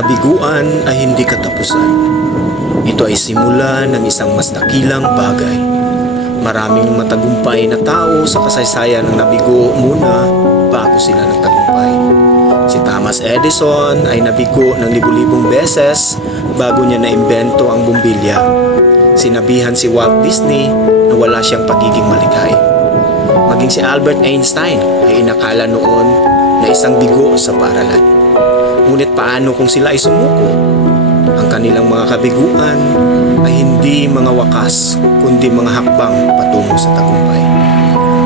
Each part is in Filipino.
Ang kabiguan ay hindi katapusan. Ito ay simula ng isang mas dakilang bagay. Maraming matagumpay na tao sa kasaysayan ng nabigo muna bago sila nagtagumpay. Si Thomas Edison ay nabigo ng libu-libong beses bago niya naimbento ang bombilya. Sinabihan si Walt Disney na wala siyang pagiging malikhain. Maging si Albert Einstein ay inakala noon na isang bigo sa paaralan. Ngunit paano kung sila ay sumuko? Ang kanilang mga kabiguan ay hindi mga wakas, kundi mga hakbang patungo sa tagumpay.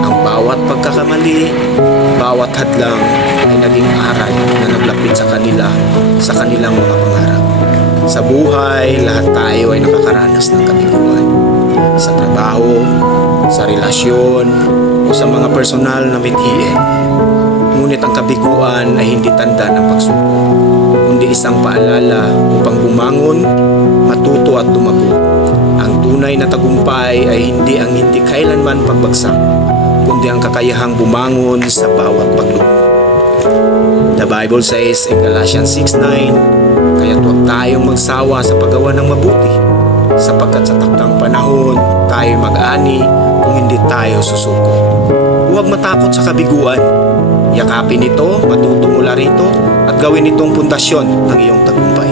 Ang bawat pagkakamali, bawat hadlang ay naging aral na naglapit sa kanila sa kanilang mga pangarap. Sa buhay, lahat tayo ay nakakaranas ng kabiguan. Sa trabaho, sa relasyon, o sa mga personal na mithiin. Ngunit ang kabiguan ay hindi tanda ng pagsubok, kundi isang paalala upang bumangon, matuto at tumago. Ang tunay na tagumpay ay hindi ang hindi kailanman pagbagsak, kundi ang kakayahang bumangon sa bawat paglubog. The Bible says in Galatians 6:9, kaya't huwag tayong magsawa sa paggawa ng mabuti, sapagkat sa takdang panahon tayo mag-ani kung hindi tayo susuko. Huwag matakot sa kabiguan. Yakapin ito, matuto mula rito, at gawin itong pundasyon ng iyong tagumpay.